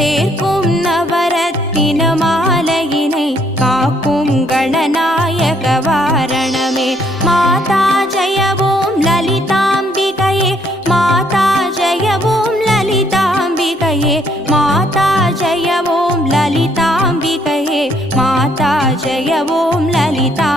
சேர்க்கும் நவரத்தின மாலையினை காக்கும் கணநாயக வாரணமே. மாதா ஜெய ஓம் லலிதாம்பிகையே, மாதா ஜெய ஓம் லலிதாம்பிகையே, மாதா ஜெய ஓம் லலிதாம்பிகையே, மாதா ஜெய ஓம் லலிதா